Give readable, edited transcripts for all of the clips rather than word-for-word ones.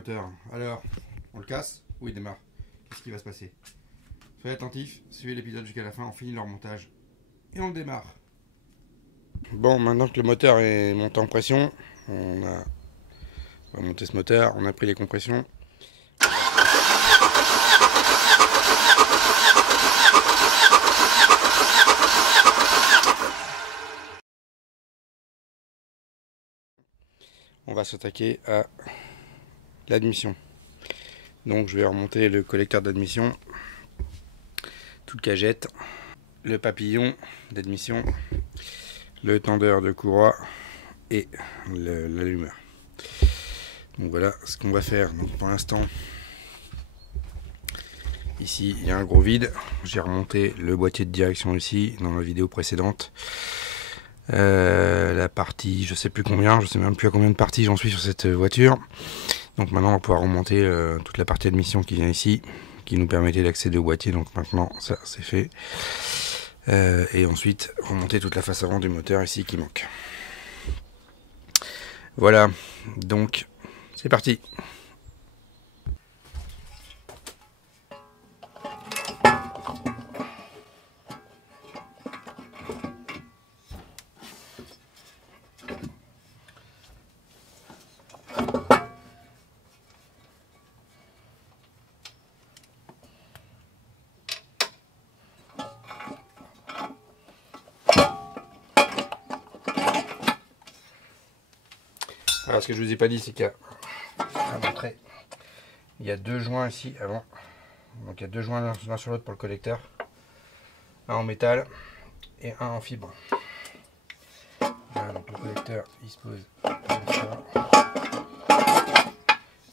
moteur. Alors, on le casse ou il démarre? Qu'est-ce qui va se passer? Soyez attentifs, suivez l'épisode jusqu'à la fin, on finit leur montage et on le démarre. Bon, maintenant que le moteur est monté en pression, on va monter ce moteur, on a pris les compressions. On va s'attaquer à l'admission. Donc je vais remonter le collecteur d'admission, toute cagette, le papillon d'admission, le tendeur de courroie et l'allumeur. Donc voilà ce qu'on va faire. Donc pour l'instant, ici il y a un gros vide. J'ai remonté le boîtier de direction ici dans la vidéo précédente. La partie, je sais plus combien, je sais même plus à combien de parties j'en suis sur cette voiture. Donc maintenant on va pouvoir remonter toute la partie admission qui vient ici, qui nous permettait d'accéder au boîtier. Donc maintenant ça c'est fait. Et ensuite remonter toute la face avant du moteur ici qui manque. Voilà, donc c'est parti. Alors ce que je vous ai pas dit, c'est qu'il y a à montrer, il y a deux joints ici avant. Donc il y a deux joints l'un sur l'autre pour le collecteur, un en métal et un en fibre. Voilà, donc le collecteur il se pose comme ça.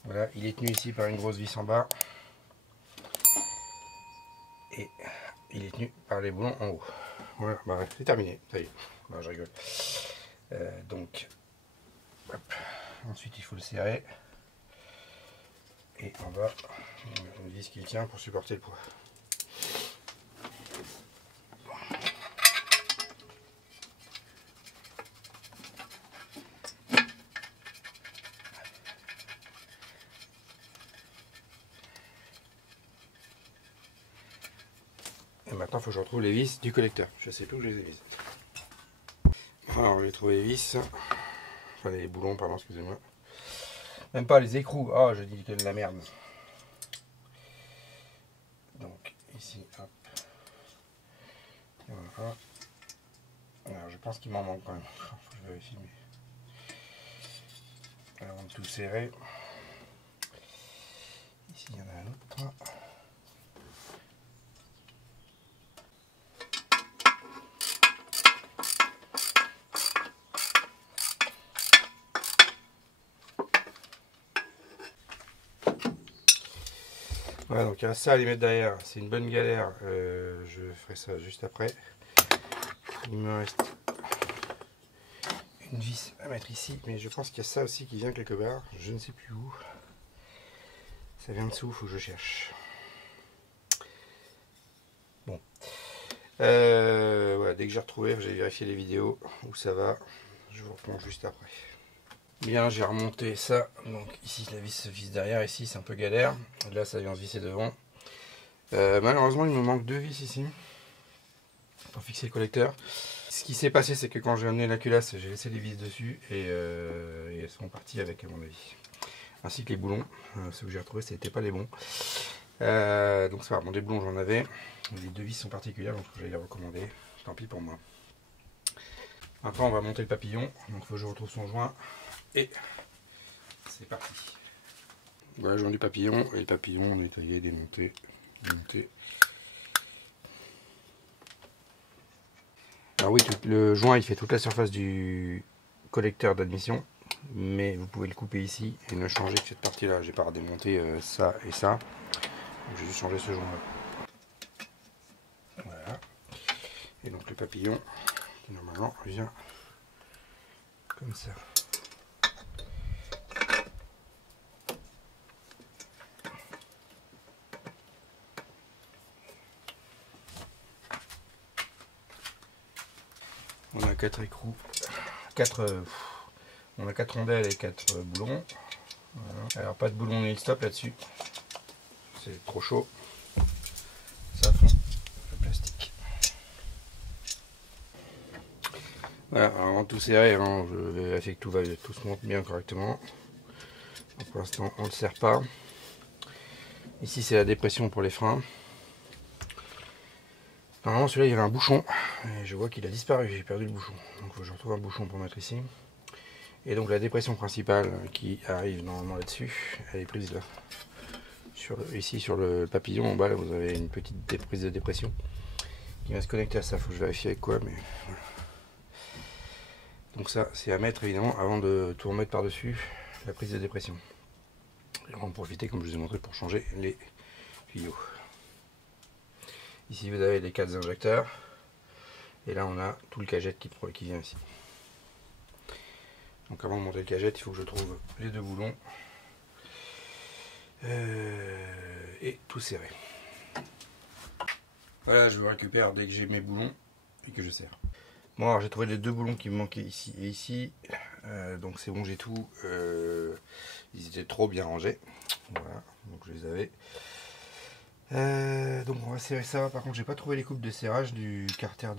Voilà, il est tenu ici par une grosse vis en bas et il est tenu par les boulons en haut. Voilà, bah, c'est terminé, ça y est. Non, je rigole. Donc hop. Ensuite il faut le serrer et en bas une vis qui tient pour supporter le poids. Et maintenant il faut que je retrouve les vis du collecteur. Je sais plus où je les ai mises. Alors j'ai trouvé les vis. Enfin les boulons, pardon, excusez-moi. Même pas les écrous. Oh, je dis que de la merde. Donc ici, hop. Voilà. Alors je pense qu'il m'en manque quand même. Faut que je vérifie. Mais... avant de tout serrer. Ici il y en a un autre. Voilà, donc il y a ça à les mettre derrière, c'est une bonne galère, je ferai ça juste après. Il me reste une vis à mettre ici, mais je pense qu'il y a ça aussi qui vient quelque part, je ne sais plus où. Ça vient dessous, il faut que je cherche. Bon, voilà, dès que j'ai retrouvé, j'ai vérifié les vidéos où ça va, je vous reprends juste après. Bien, j'ai remonté ça, donc ici la vis se visse derrière, ici c'est un peu galère, là ça vient se visser devant. Malheureusement il me manque deux vis ici, pour fixer le collecteur. Ce qui s'est passé c'est que quand j'ai amené la culasse, j'ai laissé les vis dessus et elles sont parties avec à mon avis. Ainsi que les boulons, ceux que j'ai retrouvés c'était pas les bons. Donc c'est pas bon, des boulons j'en avais, les deux vis sont particulières donc je vais les recommander, tant pis pour moi. Après on va monter le papillon, donc il faut que je retrouve son joint. Et c'est parti. Voilà le joint du papillon, et le papillon nettoyé, démonté, démonté. Alors oui, le joint il fait toute la surface du collecteur d'admission, mais vous pouvez le couper ici et ne changer que cette partie là. J'ai pas redémonté ça et ça, j'ai juste changé ce joint là. Voilà. Et donc le papillon, qui normalement vient comme ça. On a 4 écrous, on a 4 rondelles et 4 boulons. Voilà. Alors pas de boulon nail stop là-dessus, c'est trop chaud, ça fond le plastique. Voilà, alors avant de tout serrer, hein, je vais vérifier que tout se monte bien correctement. Donc, pour l'instant on ne le serre pas. Ici c'est la dépression pour les freins. Normalement celui-là il y avait un bouchon, et je vois qu'il a disparu, j'ai perdu le bouchon. Donc il faut que je retrouve un bouchon pour mettre ici. Et donc la dépression principale qui arrive normalement là-dessus, elle est prise là. Ici sur le papillon en bas, là, vous avez une petite prise de dépression qui va se connecter à ça. Il faut que je vérifie avec quoi, mais voilà. Donc ça c'est à mettre évidemment avant de tout remettre par-dessus la prise de dépression. Et on va en profiter comme je vous ai montré pour changer les tuyaux. Ici vous avez les 4 injecteurs. Et là on a tout le cagette qui vient ici. Donc avant de monter le cagette, il faut que je trouve les 2 boulons. Et tout serré. Voilà, je le récupère dès que j'ai mes boulons et que je serre. Bon, alors j'ai trouvé les 2 boulons qui me manquaient ici et ici. Donc c'est bon, j'ai tout. Ils étaient trop bien rangés. Voilà, donc je les avais. Donc on va serrer ça. Par contre, j'ai pas trouvé les coupes de serrage du carter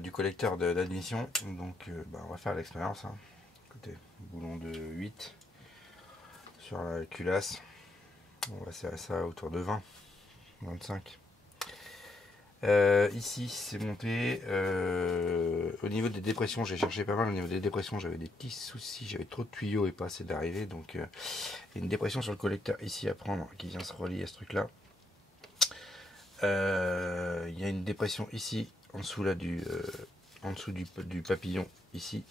du collecteur d'admission. Donc on va faire l'expérience. Hein. Écoutez, boulon de 8 sur la culasse. On va serrer ça autour de 20, 25. Ici c'est monté. Au niveau des dépressions, j'ai cherché pas mal. Au niveau des dépressions, j'avais des petits soucis. J'avais trop de tuyaux et pas assez d'arrivée. Donc il y a une dépression sur le collecteur ici à prendre qui vient se relier à ce truc là. Il y a une dépression ici en dessous là en dessous du papillon ici.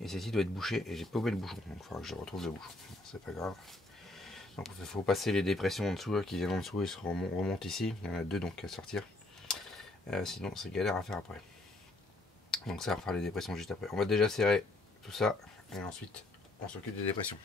Et celle-ci doit être bouchée et j'ai paumé le bouchon. Donc il faudra que je retrouve le bouchon. C'est pas grave. Donc il faut passer les dépressions en dessous là, qui viennent en dessous et se remontent ici. Il y en a 2 donc à sortir. Sinon c'est galère à faire après. Donc ça on va faire les dépressions juste après. On va déjà serrer tout ça et ensuite on s'occupe des dépressions.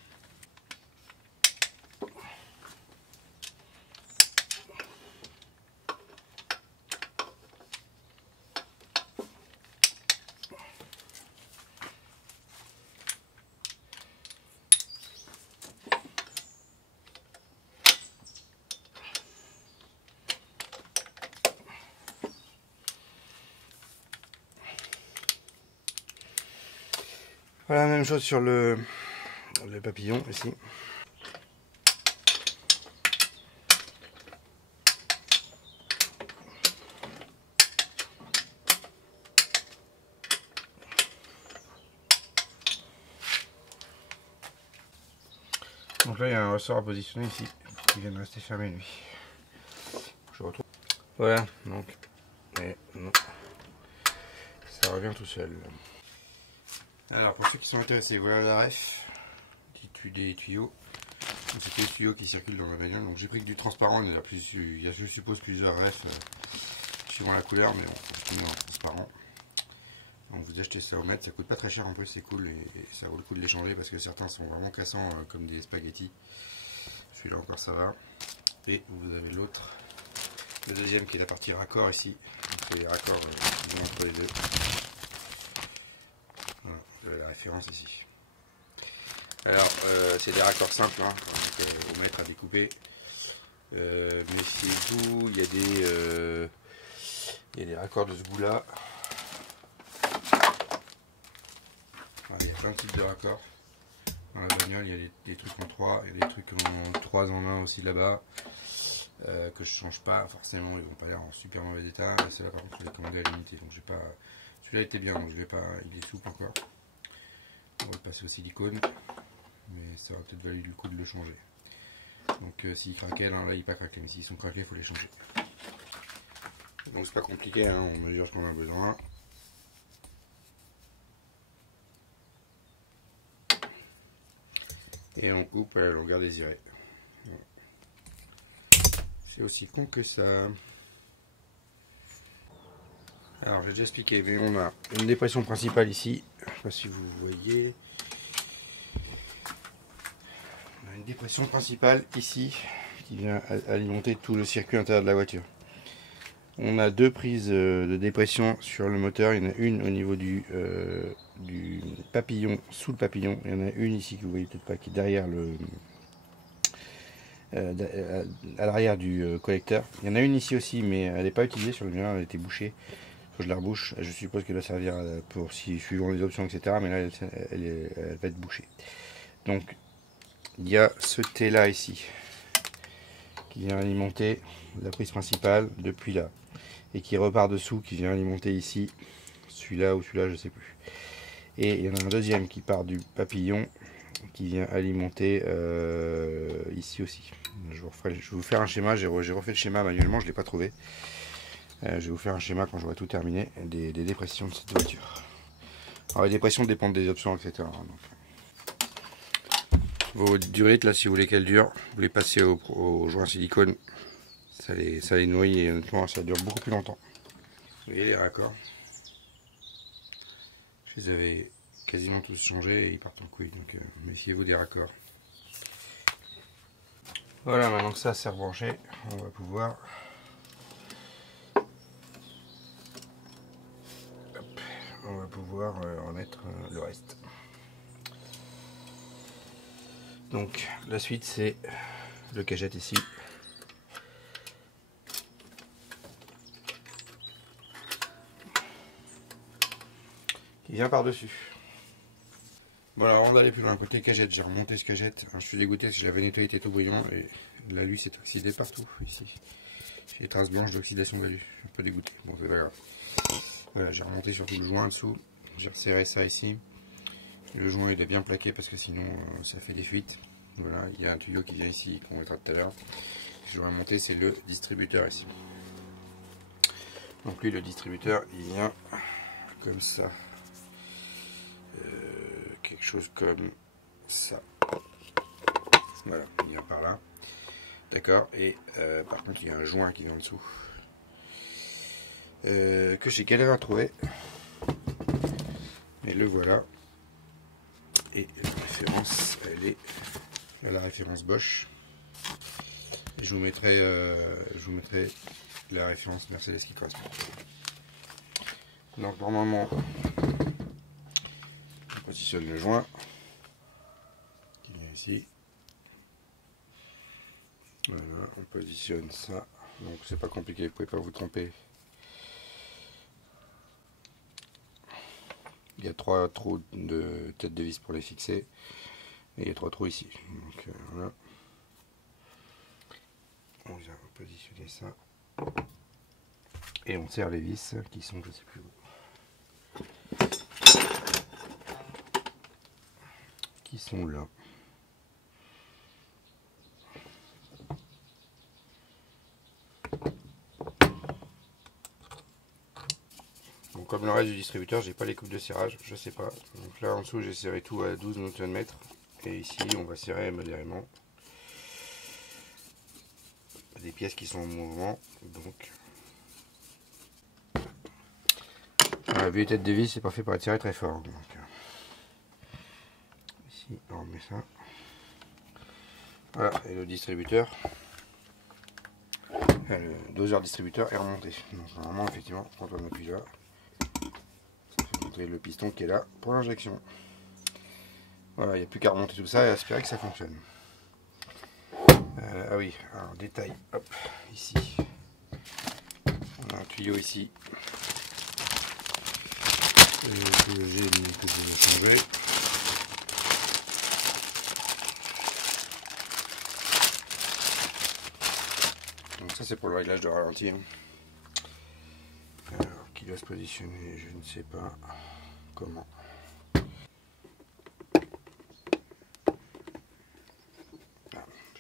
Voilà, même chose sur le papillon ici. Donc là il y a un ressort à positionner ici qui vient de rester fermé lui. Je retrouve. Voilà, donc non, ça revient tout seul. Alors pour ceux qui sont intéressés, voilà la ref des tuyaux. C'est les tuyaux qui circulent dans la bagnole. Donc j'ai pris que du transparent, il y a je suppose plusieurs refs suivant la couleur, mais on continue en transparent. Donc vous achetez ça au mètre, ça coûte pas très cher en plus, c'est cool et ça vaut le coup de les changer parce que certains sont vraiment cassants comme des spaghettis. Celui-là encore ça va. Et vous avez l'autre, le deuxième qui est la partie raccord ici. Donc c'est les raccords entre les deux. Voilà, vous avez la référence ici. Alors c'est des raccords simples hein, au mètre à découper. Méfiez-vous, il y a des raccords de ce goût là. Il y a plein de types de raccords. Dans la bagnole, il y a des trucs en 3, il y a des trucs en 3 en 1 aussi là-bas. Que je change pas forcément, ils vont pas l'air en super mauvais état. Celle-là par contre je l'ai commandé à l'unité, donc j'ai pas. Celui-là était bien, donc je vais pas. Il est souple encore. On va le passer au silicone, mais ça aurait peut-être valu le coup de le changer. Donc s'ils craquaient, là il n'est pas craqué, mais s'ils sont craqués, il faut les changer. Donc c'est pas compliqué, hein, on mesure ce qu'on a besoin. Et on coupe à la longueur désirée. C'est aussi con que ça. Alors j'ai déjà expliqué, mais on a une dépression principale ici. Je ne sais pas si vous voyez. On a une dépression principale ici qui vient alimenter tout le circuit intérieur de la voiture. On a deux prises de dépression sur le moteur. Il y en a une au niveau du papillon, sous le papillon. Il y en a une ici que vous voyez peut-être pas, qui est derrière à l'arrière du collecteur. Il y en a une ici aussi, mais elle n'est pas utilisée sur le mien, elle a été bouchée. Faut que je la rebouche. Je suppose qu'elle doit servir pour suivant les options, etc. Mais là, elle va être bouchée. Donc, il y a ce T là ici qui vient alimenter la prise principale depuis là et qui repart dessous, qui vient alimenter ici celui-là ou celui-là, je sais plus. Et il y en a un deuxième qui part du papillon qui vient alimenter ici aussi. Je vais vous faire un schéma. J'ai refait le schéma manuellement, je ne l'ai pas trouvé. Je vais vous faire un schéma quand j'aurai tout terminé des dépressions de cette voiture. Alors les dépressions dépendent des options, etc. Donc, vos durites, là, si vous voulez qu'elles durent, vous les passez au joint silicone. Ça les nourrit et honnêtement, ça dure beaucoup plus longtemps. Vous voyez les raccords, je les avais quasiment tous changés et ils partent en couille. Donc méfiez-vous des raccords. Voilà, maintenant que ça c'est rebranché, on va pouvoir remettre le reste. Donc la suite c'est le cagette ici. Qui vient par-dessus. Bon alors on va aller plus loin. Côté cagette, j'ai remonté ce cagette. Alors, je suis dégoûté parce que je l'avais nettoyé, il était tout brillant et l'alu s'est oxydé partout ici. J'ai des traces blanches d'oxydation d'alu. Je suis un peu dégoûté. Bon c'est pas grave. Voilà, j'ai remonté surtout le joint dessous. J'ai resserré ça ici. Le joint il est bien plaqué parce que sinon ça fait des fuites. Voilà, il y a un tuyau qui vient ici qu'on mettra tout à l'heure. Je vais remonter, c'est le distributeur ici. Donc lui le distributeur il vient comme ça. Quelque chose comme ça. Voilà, il vient par là. D'accord, et par contre il y a un joint qui est en dessous. Que j'ai galéré à trouver. Mais le voilà. Et la référence, elle est là, la référence Bosch. Et je vous mettrai la référence Mercedes qui correspond. Donc normalement, on positionne le joint qui vient ici. Voilà, on positionne ça. Donc c'est pas compliqué, vous pouvez pas vous tromper. Il y a 3 trous de tête de vis pour les fixer. Et il y a 3 trous ici. Donc voilà. On vient positionner ça. Et on serre les vis qui sont, je sais plus où. Qui sont là. Bon, comme le reste du distributeur, j'ai pas les coupes de serrage, je sais pas. Donc là en dessous j'ai serré tout à 12 Nm. Et ici on va serrer modérément. Des pièces qui sont en mouvement. Donc vu les têtes de vis, c'est pas fait pour être serré très fort. Donc, ici on remet ça. Voilà, et le distributeur. Le doseur distributeur est remonté. Donc normalement effectivement quand on appuie là, ça fait monter le piston qui est là pour l'injection. Voilà, il n'y a plus qu'à remonter tout ça et à espérer que ça fonctionne. Ah oui, alors détail, hop, ici. On a un tuyau ici. Que je vais changer. Donc ça c'est pour le réglage de ralenti. Alors, qui doit se positionner, je ne sais pas comment.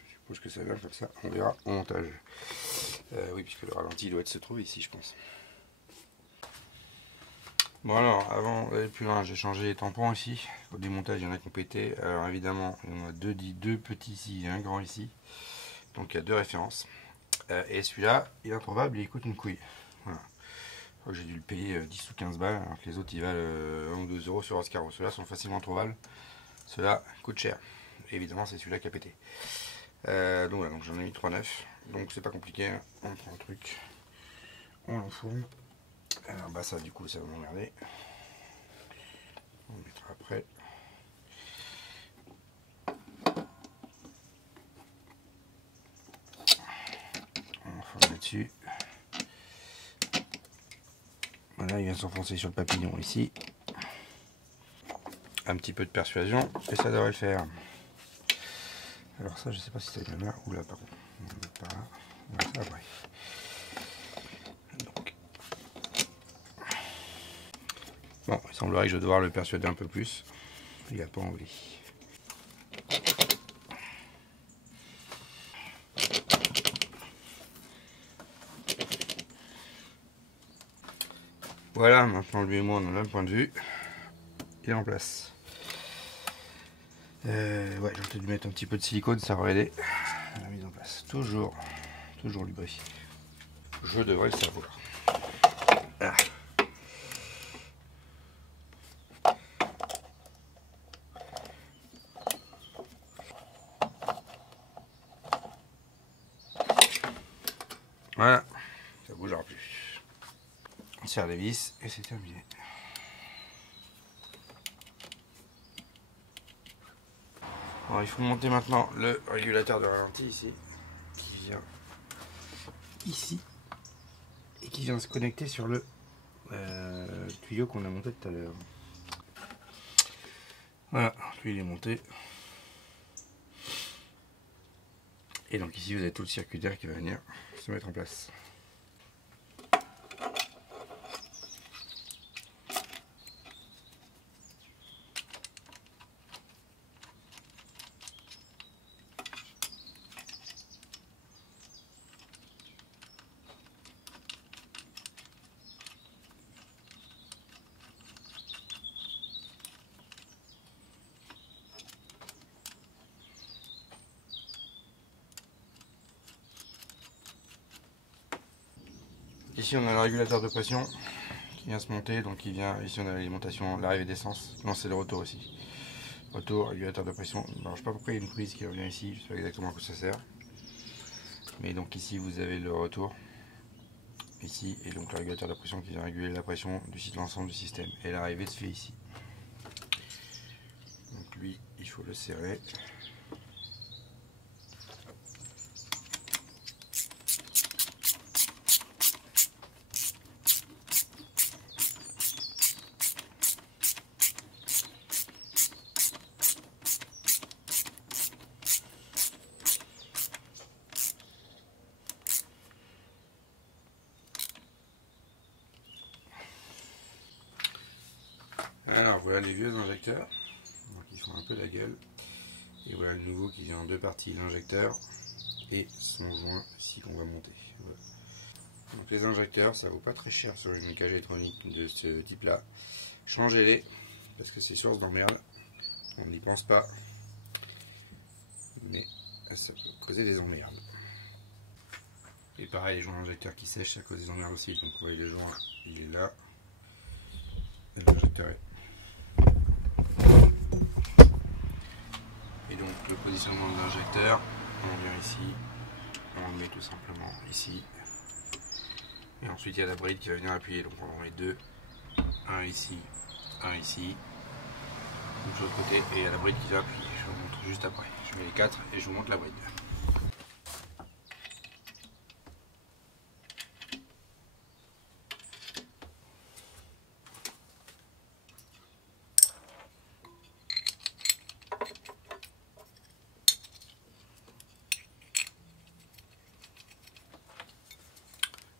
Je suppose que ça vient comme ça, on verra au montage. Oui, puisque le ralenti doit se trouver ici, je pense. Bon alors, avant d'aller plus loin, j'ai changé les tampons ici. Au démontage, il y en a qui ont pété. Alors évidemment, il y en a deux petits ici et un grand ici. Donc il y a deux références. Et celui-là, il est introuvable, il coûte une couille. Voilà. J'ai dû le payer 10 ou 15 balles, alors que les autres ils valent 1 ou 2 euros sur Oscaro. Ceux-là sont facilement trouvables. Ceux-là coûtent cher. Et évidemment, c'est celui-là qui a pété. Donc voilà, donc j'en ai mis 3 neufs. Donc c'est pas compliqué, hein. On prend un truc, on l'enfourne. Alors bah ça du coup ça va m'emmerder. On le mettra après. On enfourne là-dessus. Voilà, il vient s'enfoncer sur le papillon ici. Un petit peu de persuasion et ça devrait le faire. Alors ça je sais pas si ça vient là ou là par contre. Par là. Voilà, ça après. Donc. Bon, il semblerait que je vais devoir le persuader un peu plus. Il n'a pas envie. Voilà, maintenant lui et moi on a le même point de vue. Il est en place. Ouais, j'ai peut-être dû mettre un petit peu de silicone, ça aurait aidé à la mise en place. Toujours lubrifié. Je devrais le savoir. Ah. Voilà, ça bougera plus. On serre les vis et c'est terminé. Alors, il faut monter maintenant le régulateur de ralenti ici, qui vient ici et qui vient se connecter sur le tuyau qu'on a monté tout à l'heure. Voilà, lui il est monté. Et donc ici vous avez tout le circuit d'air qui va venir se mettre en place. Ici on a le régulateur de pression qui vient se monter, donc il vient, ici on a l'alimentation, l'arrivée d'essence, non c'est le retour aussi. Retour, régulateur de pression, alors, je ne sais pas pourquoi il y a une prise qui revient ici, je ne sais pas exactement à quoi ça sert. Mais donc ici vous avez le retour, ici, et donc le régulateur de pression qui vient réguler la pression de l'ensemble du système. Et l'arrivée se fait ici. Donc lui, il faut le serrer. Alors voilà les vieux injecteurs, donc ils font un peu la gueule. Et voilà le nouveau qui vient en deux parties, l'injecteur et son joint ici qu'on va monter. Voilà. Donc les injecteurs, ça vaut pas très cher sur une cage électronique de ce type là. Changez-les, parce que c'est source d'emmerde, on n'y pense pas, mais ça peut causer des emmerdes. Et pareil, les joints d'injecteur qui sèchent, ça cause des emmerdes aussi. Donc vous voyez le joint, il est là. L'injecteur est. Et donc le positionnement de l'injecteur, on vient ici, on le met tout simplement ici. Et ensuite il y a la bride qui va venir appuyer. Donc on en met deux, un ici, donc de l'autre côté, et il y a la bride qui va appuyer. Je vous montre juste après. Je mets les quatre et je vous montre la bride.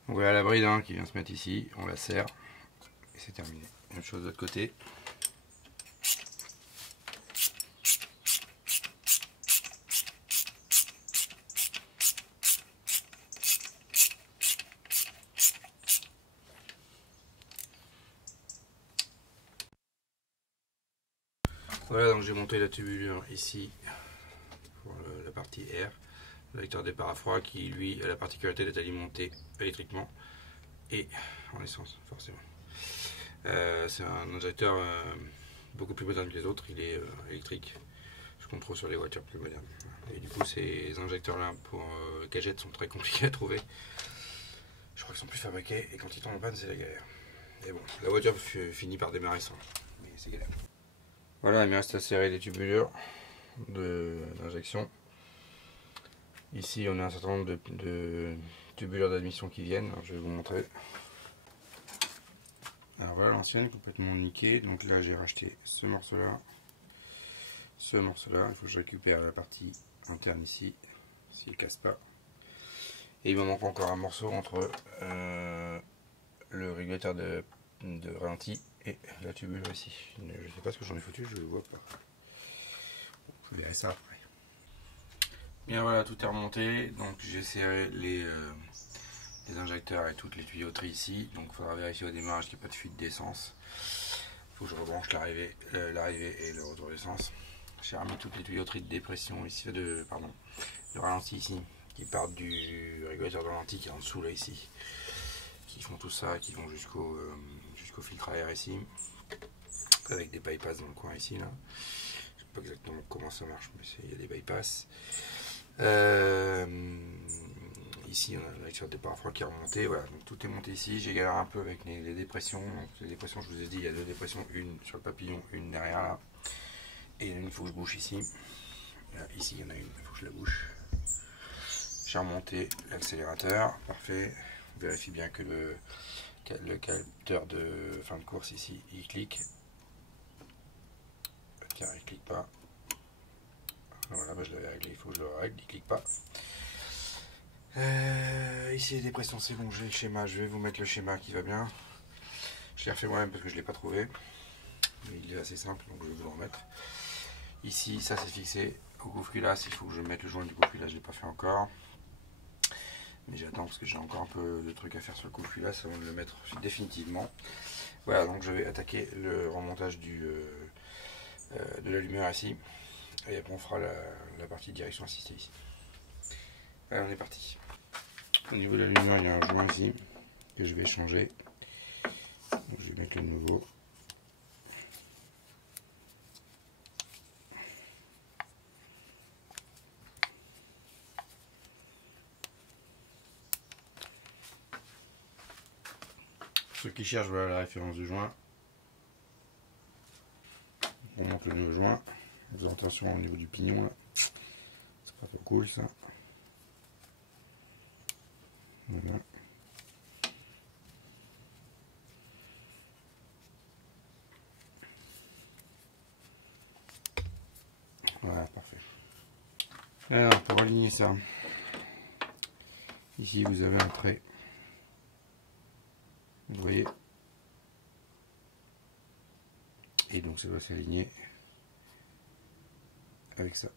Donc voilà la bride qui vient se mettre ici, on la serre et c'est terminé. Même chose de l'autre côté. Voilà, donc j'ai monté la tubulure ici pour la partie air. Le lecteur départ à froid qui lui a la particularité d'être alimenté électriquement et en essence forcément. C'est un injecteur beaucoup plus moderne que les autres, il est électrique, ce qu'on trouve sur les voitures plus modernes. Et du coup ces injecteurs là pour cagettes sont très compliqués à trouver. Je crois qu'ils sont plus fabriqués et quand ils tombent en panne c'est la galère. Et bon, la voiture finit par démarrer sans, mais c'est galère. Voilà, il me reste à serrer les tubulures d'injection. Ici on a un certain nombre de tubulures d'admission qui viennent, alors, je vais vous montrer. Alors voilà l'ancienne complètement niquée, donc là j'ai racheté ce morceau là, il faut que je récupère la partie interne ici, s'il ne casse pas. Et il me manque encore un morceau entre le régulateur de ralenti et la tubulure ici. Je ne sais pas ce que j'en ai foutu, je ne le vois pas. Vous verrez ça après. Bien voilà, tout est remonté, donc j'ai serré les injecteurs et toutes les tuyauteries ici, donc il faudra vérifier au démarrage qu'il n'y a pas de fuite d'essence. Il faut que je rebranche l'arrivée et le retour d'essence. J'ai remis toutes les tuyauteries de dépression ici, de ralenti ici, qui partent du régulateur de ralenti qui est en dessous là ici, qui font tout ça, qui vont jusqu'au filtre à air ici, avec des bypass dans le coin ici là. Je sais pas exactement comment ça marche, mais il y a des bypass. Ici on a la lecture de départ à froid qui est remontée, voilà, donc tout est monté ici. J'ai galéré un peu avec les dépressions. Donc, les dépressions, je vous ai dit, il y a deux dépressions, une sur le papillon, une derrière là, et il faut que je bouche ici. Là, ici il y en a une, il faut que je la bouche. J'ai remonté l'accélérateur, parfait. Vérifie bien que le capteur de fin de course ici il clique. Tiens, il clique pas. Voilà, bah je l'avais réglé, il faut que je le règle, il clique pas. Ici les dépressions c'est bon, j'ai le schéma, je vais vous mettre le schéma qui va bien. Je l'ai refait moi-même parce que je ne l'ai pas trouvé. Mais il est assez simple, donc je vais vous le remettre. Ici, ça c'est fixé au couvre-culasse, il faut que je mette le joint du couvre-culasse, je ne l'ai pas fait encore. Mais j'attends parce que j'ai encore un peu de trucs à faire sur le couvre-culasse avant de le mettre définitivement. Voilà, donc je vais attaquer le remontage de l'allumeur ici. Et après on fera la partie direction assistée ici. Allez, on est parti. Au niveau de l'allumeur, il y a un joint ici que je vais changer. Donc, je vais mettre le nouveau. Ceux qui cherchent, voilà la référence du joint. On monte le nouveau joint. Faisons attention au niveau du pignon là. C'est pas trop cool ça. Voilà. Voilà, parfait. Alors, pour aligner ça, ici vous avez un trait. Vous voyez. Et donc ça doit s'aligner avec ça.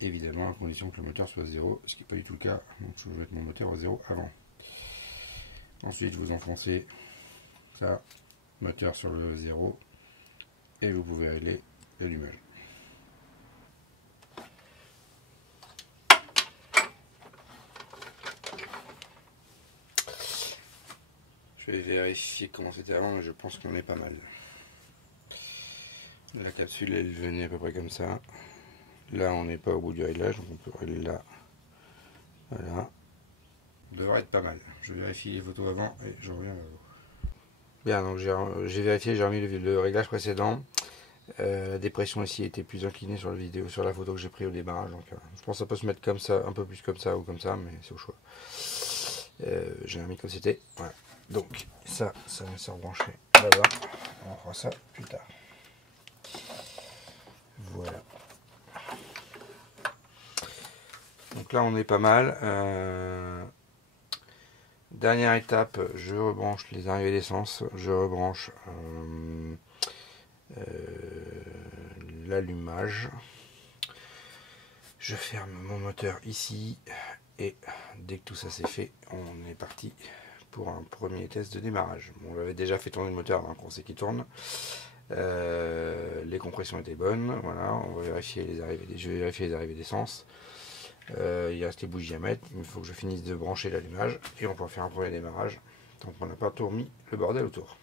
Évidemment, à condition que le moteur soit 0, ce qui n'est pas du tout le cas. Donc je vais mettre mon moteur à 0 avant. Ensuite, vous enfoncez ça, moteur sur le 0, et vous pouvez régler l'allumage. Je vais vérifier comment c'était avant, mais je pense qu'on est pas mal. La capsule, elle venait à peu près comme ça. Là, on n'est pas au bout du réglage, donc on peut régler là. Voilà. On devrait être pas mal. Je vérifie les photos avant et je reviens vers vous. Bien, donc j'ai vérifié, j'ai remis le réglage précédent. La dépression ici était plus inclinée sur la photo que j'ai prise au démarrage. Donc, je pense que ça peut se mettre comme ça, un peu plus comme ça ou comme ça, mais c'est au choix. J'ai remis comme c'était. Voilà. Donc ça va se rebrancher là-bas. On fera ça plus tard. Voilà. Donc là on est pas mal. Dernière étape, je rebranche les arrivées d'essence, je rebranche l'allumage. Je ferme mon moteur ici et dès que tout ça c'est fait, on est parti pour un premier test de démarrage. On avait déjà fait tourner le moteur, donc on sait qu'il tourne. Les compressions étaient bonnes, voilà. On va vérifier les arrivées. Je vais vérifier les arrivées d'essence. Il reste les bougies à mettre. Il faut que je finisse de brancher l'allumage et on pourra faire un premier démarrage tant qu'on n'a pas tout remis le bordel autour.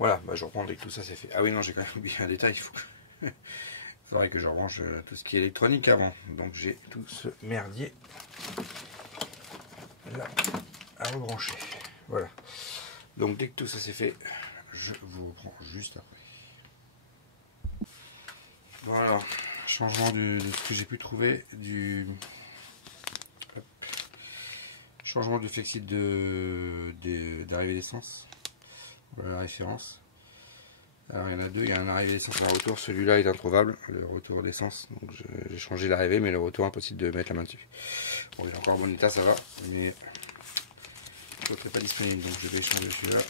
Voilà, bah je reprends dès que tout ça c'est fait. Ah oui non, j'ai quand même oublié un détail. Il faut faudrait que je rebranche tout ce qui est électronique avant. Donc j'ai tout ce merdier là à rebrancher. Voilà. Donc dès que tout ça c'est fait, je vous reprends juste après. Voilà, changement de ce que j'ai pu trouver du changement du flexible d'arrivée d'essence. Voilà la référence. Alors il y en a deux, il y a un arrivée d'essence et un retour. Celui-là est introuvable, le retour d'essence. Donc j'ai changé l'arrivée, mais le retour impossible de mettre la main dessus. Bon, il est encore en bon état, ça va, mais l'autre n'est pas disponible, donc je vais changer celui-là.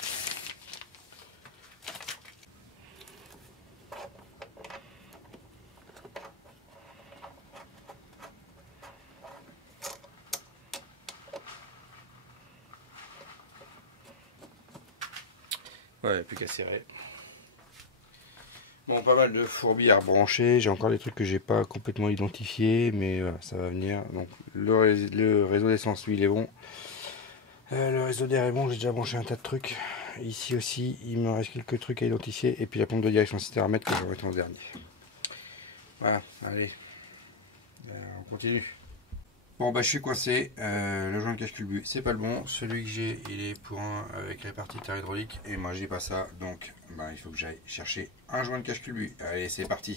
Ouais, plus qu'à serrer. Bon, pas mal de fourmis à rebrancher. J'ai encore des trucs que j'ai pas complètement identifiés, mais voilà, ça va venir. Donc le réseau d'essence, lui, il est bon. Le réseau d'air est bon. J'ai déjà branché un tas de trucs. Ici aussi, il me reste quelques trucs à identifier. Et puis la pompe de direction citerne-mètre que je vais mettre en dernier. Voilà, allez, on continue. Bon bah je suis coincé, le joint de cache-culbut c'est pas le bon, celui que j'ai il est pour un avec répartiteur hydraulique et moi j'ai pas ça, donc bah, il faut que j'aille chercher un joint de cache-culbut. Allez c'est parti.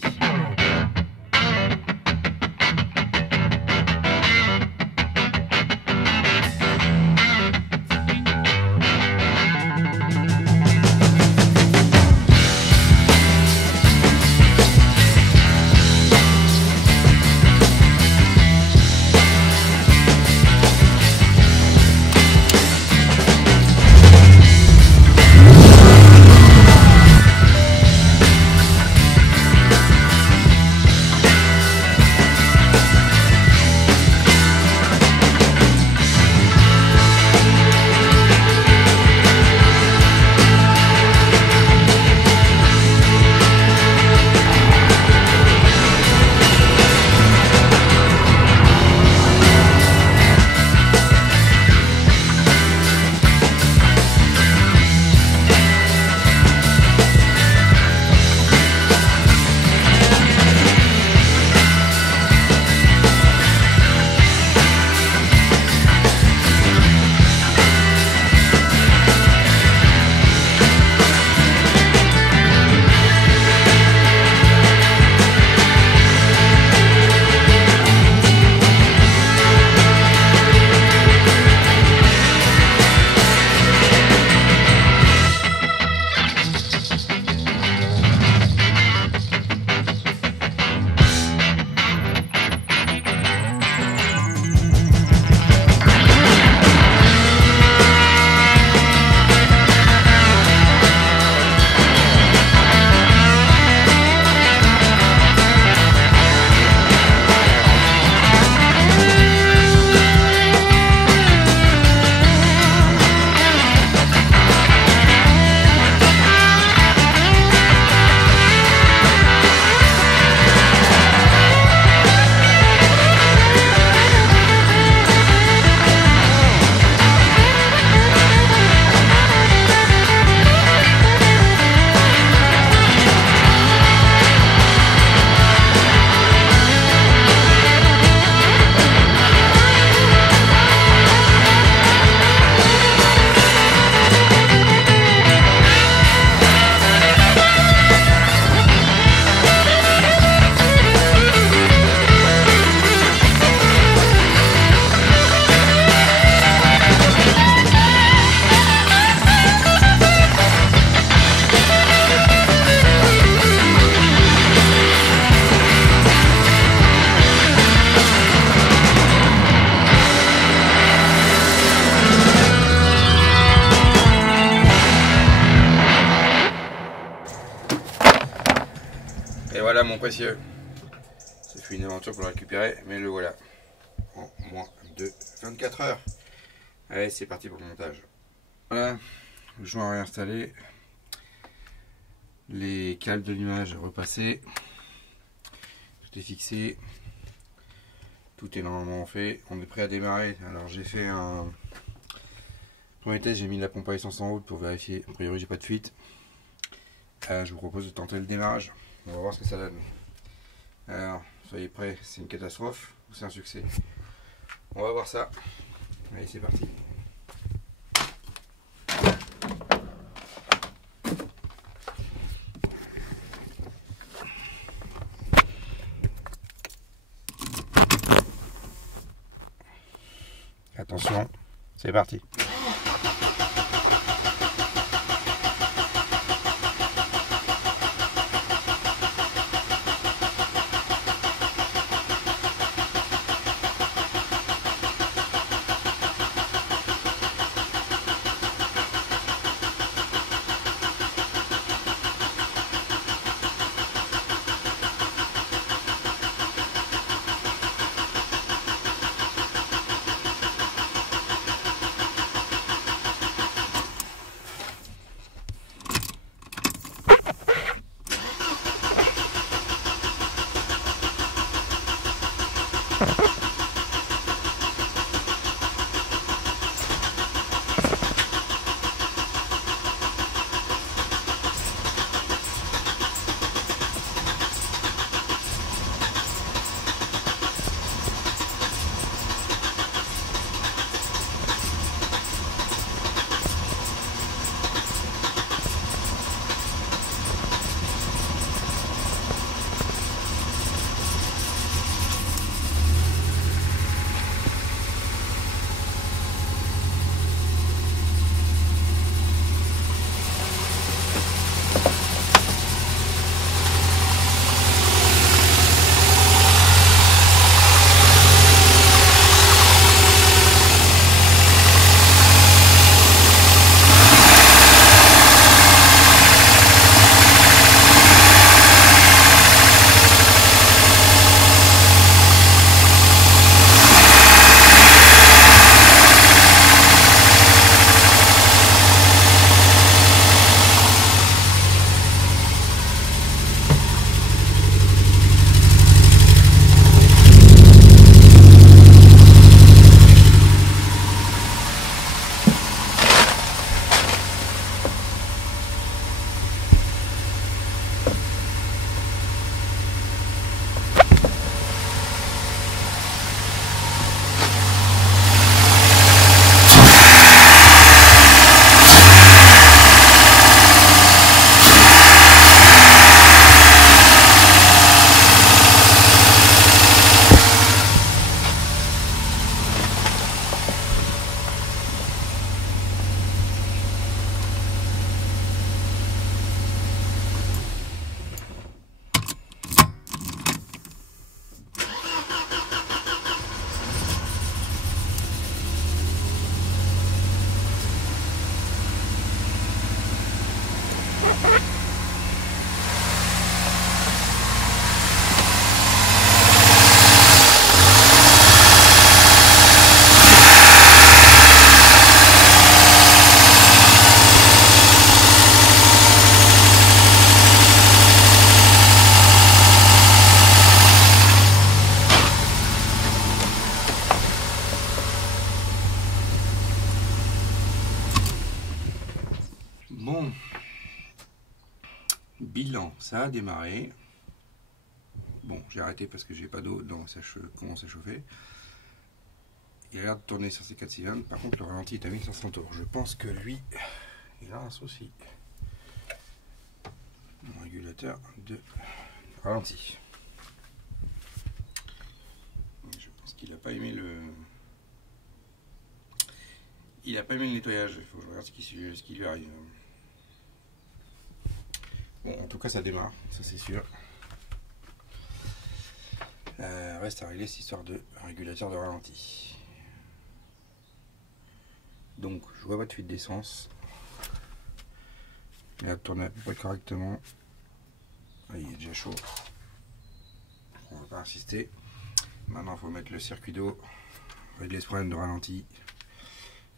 Et voilà mon précieux. Ça fait une aventure pour le récupérer, mais le voilà. En moins de 24 heures. Allez, c'est parti pour le montage. Voilà, le joint réinstallé. Les cales de l'image repassées. Tout est fixé. Tout est normalement fait. On est prêt à démarrer. Alors j'ai fait un premier test, j'ai mis la pompe à essence en route pour vérifier. A priori j'ai pas de fuite. Je vous propose de tenter le démarrage. On va voir ce que ça donne. Alors, soyez prêts, c'est une catastrophe ou c'est un succès? On va voir ça. Allez, c'est parti. Attention, c'est parti. Bon, bilan, ça a démarré. Bon, j'ai arrêté parce que j'ai pas d'eau dedans, ça commence à chauffer. Il a l'air de tourner sur ses 4 cylindres. Par contre, le ralenti est à 1500 tours. Je pense que lui, il a un souci. Mon régulateur de ralenti. Je pense qu'il n'a pas aimé le. Il n'a pas aimé le nettoyage. Il faut que je regarde ce qui lui arrive. Bon, en tout cas, ça démarre, ça c'est sûr. Reste à régler cette histoire de régulateur de ralenti. Donc, je vois pas de fuite d'essence. Il a tourné à peu près correctement. Ah, il est déjà chaud. On va pas insister. Maintenant, il faut mettre le circuit d'eau, régler ce problème de ralenti.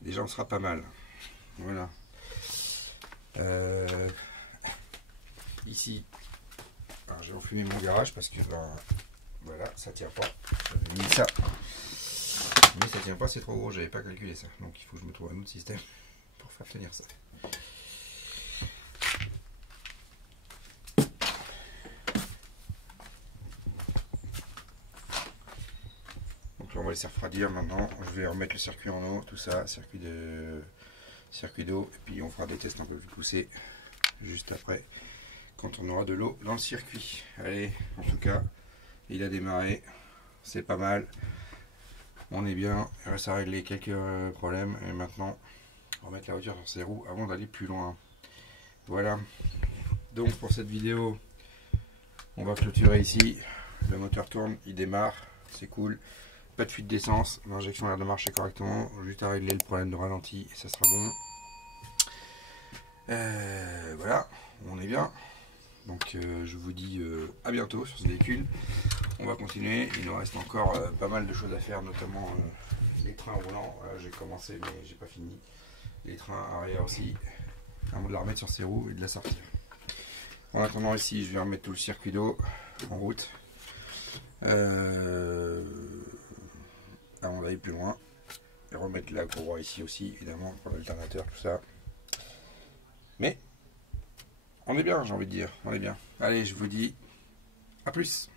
Déjà, on sera pas mal. Voilà. Ici, j'ai enfumé mon garage parce que voilà, ça tient pas. J'avais mis ça, mais ça tient pas, c'est trop gros, j'avais pas calculé ça. Donc il faut que je me trouve un autre système pour faire tenir ça. on va laisser refroidir maintenant. Je vais remettre le circuit en eau, tout ça, circuit d'eau, et puis on fera des tests un peu plus poussés juste après, quand on aura de l'eau dans le circuit. Allez, en tout cas, il a démarré, c'est pas mal. On est bien, il reste à régler quelques problèmes, et maintenant, on va mettre la voiture sur ses roues avant d'aller plus loin. Voilà, donc pour cette vidéo, on va clôturer ici. Le moteur tourne, il démarre, c'est cool. Pas de fuite d'essence, l'injection a l'air de marcher correctement. Juste à régler le problème de ralenti et ça sera bon. Voilà, on est bien. Donc je vous dis à bientôt sur ce véhicule. On va continuer, il nous reste encore pas mal de choses à faire, notamment les trains roulants. Voilà, j'ai commencé mais j'ai pas fini. Les trains arrière aussi, avant de la remettre sur ses roues et de la sortir. En attendant ici, je vais remettre tout le circuit d'eau en route. Avant d'aller plus loin. Et remettre la courroie ici aussi, évidemment, pour l'alternateur, tout ça. Mais, on est bien, j'ai envie de dire. On est bien. Allez, je vous dis à plus.